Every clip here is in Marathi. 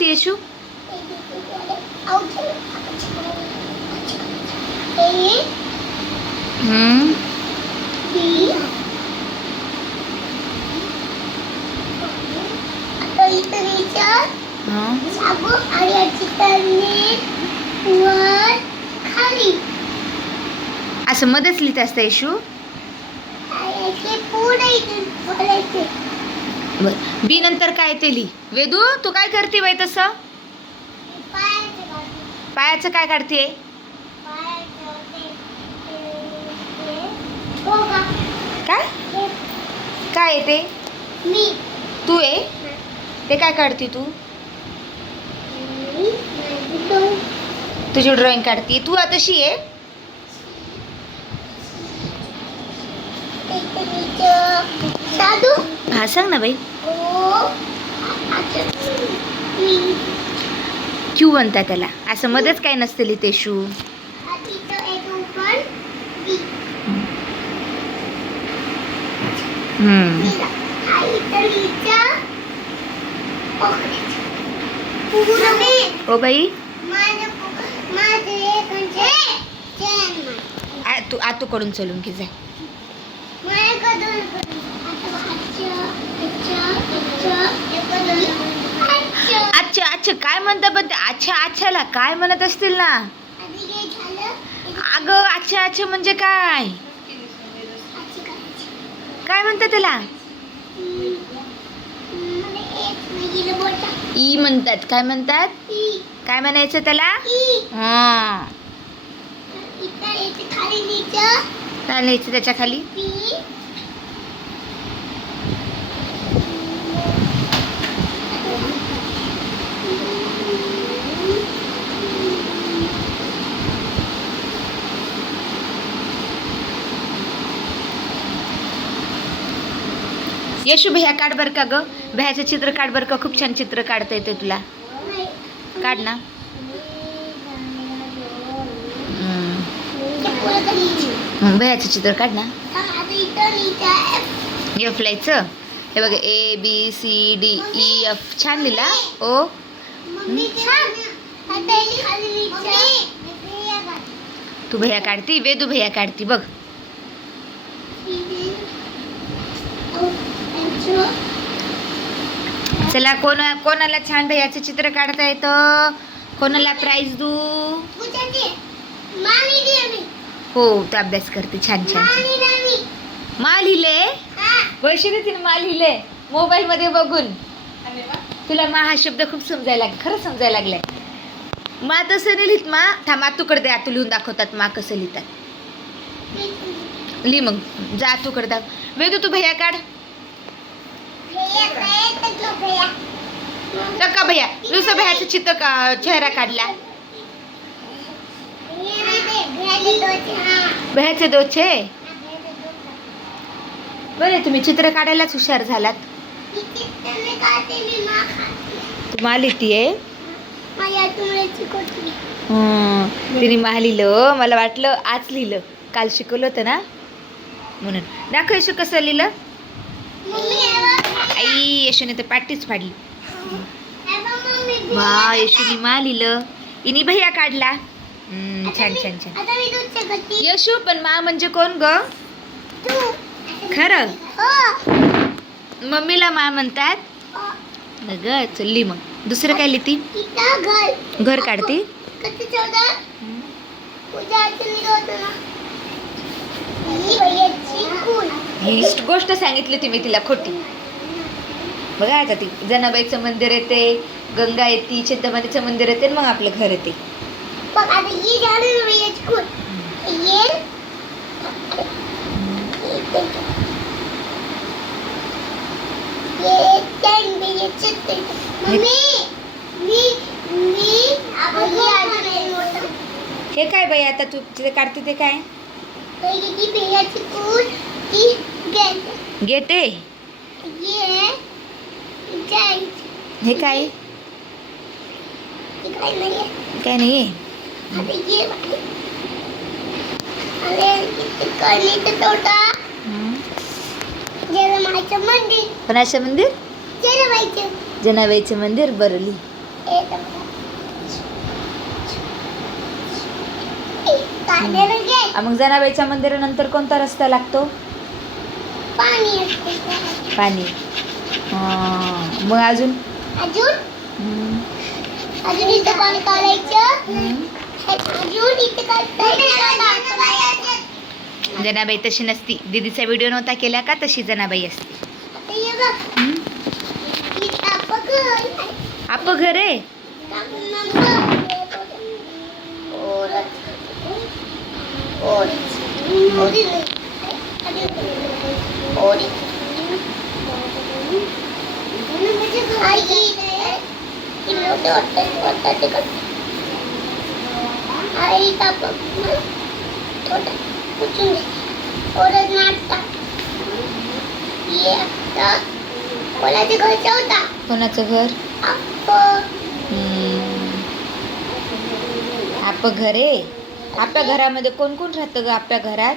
काढते येशू? हम्म. असं मध्येच लिहित असतं येशू. बी नंतर काय ते लिही. वेदू तू काय करते बाई तसं? पायाचं काय काढते? काय काय आहे ते? तू आहे ते काय काढते तू? तुझी ड्रॉइंग काढते तू तशी आहे. हा सांग ना बाई. क्यू म्हणतात त्याला. असं मध्येच काय नसते लिहिते शू. ओ बाई तू आतू कडून चलून की जाय. अच्छा अच्छा काय म्हणता पण ते अच्छा अच्छाला काय म्हणत असतील ना. अगं अच्छा अच्छा म्हणजे काय काय म्हणतात त्याला? ई म्हणतात. काय म्हणतात? काय म्हणायचं त्याला? हा काय लिहायचं त्याच्या खाली? यशू भैया काढ बरं का ग. भैयाचं चित्र काढ बरं का. खूप छान चित्र काढता येते तुला. काढ ना. भैयाचं चित्र काढ ना. एफ लिहायचं. हे बघ ABCDEF छान लिहिला. ओ तू भैया काढती. वेदू भैया काढती बघ. चला कोणाला छान भैयाचं चित्र काढता येतं कोणाला प्राइज दू. हो तो अभ्यास करते छान छान. मा लिहिले वैशिने तिने मा लिहिले मोबाईल मध्ये बघून. तुला मा हा शब्द खूप समजायला खरं समजायला लागलाय. मा तसं नाही लिहित. मा थांब आतूकडे दे. आतू लिहून दाखवतात मा कसं लिहितात. लिहि मग जा आतूकडे दाख. वेदू तू भैया काढ. का भैया नुसतं भैयाचं चित्र चेहरा काढला. भैयाचे दोचे बरे. तुम्ही चित्र काढायलाच हुशार झालात. तू मा लिहितीये. तिने मा लिहिलं. मला वाटलं आज लिहिलं. काल शिकवलं होतं ना म्हणून. दाखव यशू कसं लिहिलं. आई यशूने तर पाटीच फाडली. वा यशूने मा लिहिलं. इनी भैया काढला. छान छान छान. यशू पण मा म्हणजे कोण ग? खरं मम्मीला मा म्हणतात. ग चल्ली मग दुसरं काय लिहिती? घर काढती. ही गोष्ट सांगितली होती मी तिला खोटी. बघा आता ती जनाबाईचं मंदिर येते. गंगा येते. चिंतामणीचं मंदिर येते. मग आपलं घर येते. हे काय बाई आता तू तिथे काढते ते काय? गेट आहे. हे काय? काय नाहीये. कोणाचं मंदिर? जनाबाईचं मंदिर. बरं लिही. मग जनाबाईच्या मंदिरानंतर कोणता रस्ता लागतो? पाणी. मग अजून इथं पाणी काढायचं. जनाबाई तशी नसती. दीदीचा व्हिडिओ नव्हता केला का, तशी जनाबाई असते. आप घर आहे. कोणाचं घर? आप घर आहे. आपल्या घरामध्ये कोण कोण राहतं ग? आपल्या घरात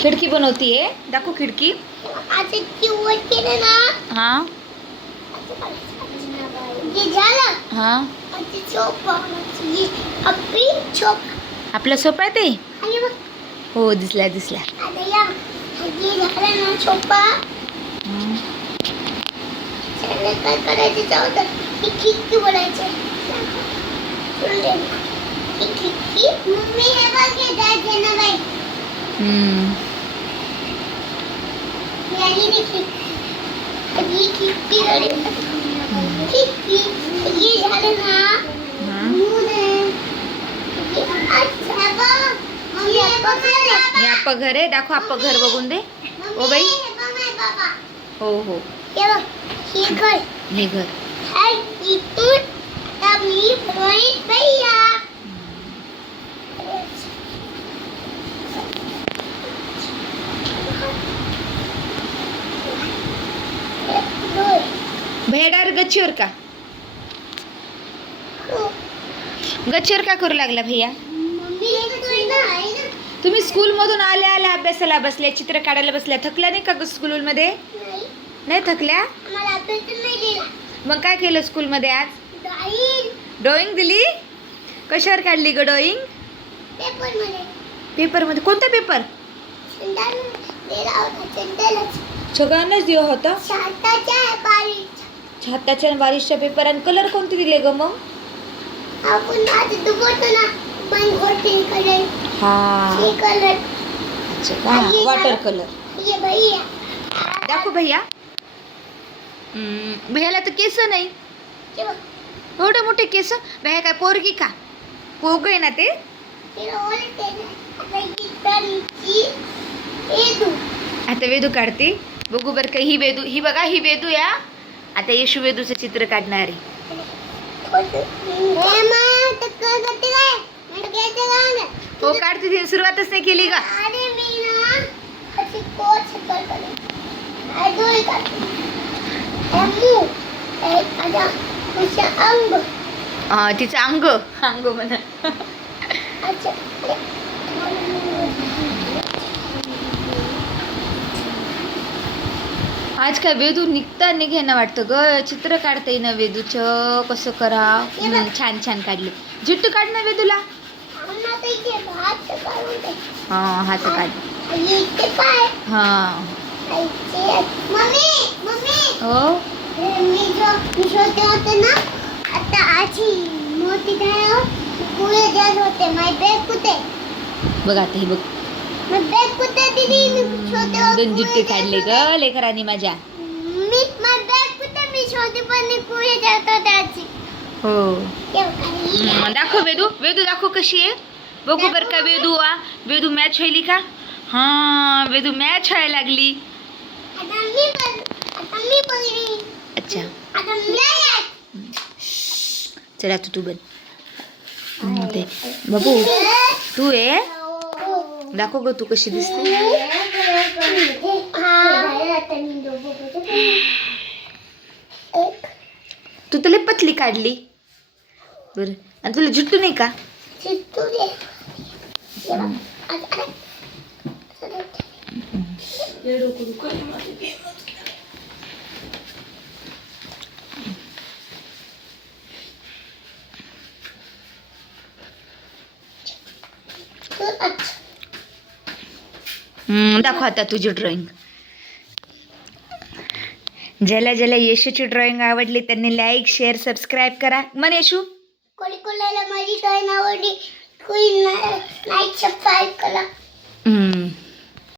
खिडकी बनवतीये. दाखव खिडकी. हा हा आपला सोपा आहे ते. हो दिसला दिसला. काय करायचं जाऊ तर खिडकी बनायचं. मम्मी हे बघ जनाबाई. ये झालं ना. हे आप घर आहे. दाखव आप घर बघून दे. O by. हो हो हे घर. हे घर. इथून मी भैया. भेडार गच्चीवर का? गच्चीवर का करू लागला भैया? तुम्ही स्कूल मधून आल्या आल्या अभ्यासाला बसल्या, चित्र काढायला बसल्या. थकल्या नाही का स्कूल मध्ये? नाही थकल्या? मग काय केलं स्कूल मध्ये आज? ड्रॉइंग दिली. कशावर काढली ग ड्रॉइंग? पेपर मध्ये. कोणता पेपर? सगळ्यांनाच दिला होता. छाताच्या बारिशच्या पेपर. आणि कलर कोणते दिले ग मग? हा अच्छा का? Water colour. दाखव भैया. भैयाला तर केस नाही. एवढे मोठे केस. भैया काय पोरगी का? पोग आहे ना ते. आता वेदू काढते. बघू बर का. ही वेदू. ही बघा ही वेदू या. आता येशू वेदूचं चित्र काढणार आहे. हो काढते. तिने सुरुवातच नाही केली का? तिचं अंग. अंग म्हणा. आज काय वेदू निघता निघेना वाटतं ग. चित्र काढता येईना वेदूचं. कसं करा. छान छान काढले. जिट्टू काढ ना वेदूला. हा हात काढ. हा हो. बघ आता हे बघ. दोन जिट्टे काढले ग लेकरांनी माझ्या. हो दाखव वेदू. वेदू दाखव कशी आहे. बघू बर का वेदू. वेदू मॅच व्हायली का? हा वेदू मॅच व्हायला लागली. अच्छा चला तू बन. ते बाबू तू आहे. दाखव ग तू कशी दिसते. तू तर लय पतली काढली. बरं आणि तुला जुट्टू नाही का? इथून दाखव आता तुझी ड्रॉइंग. ज्याला ज्याला येशूची ड्रॉइंग आवडली त्यांनी लाईक शेअर सबस्क्राईब करा. मन येशू कोणी कोणाला माझी ड्रॉइंग आवडली कोणी नाही सबस्क्राईब करा.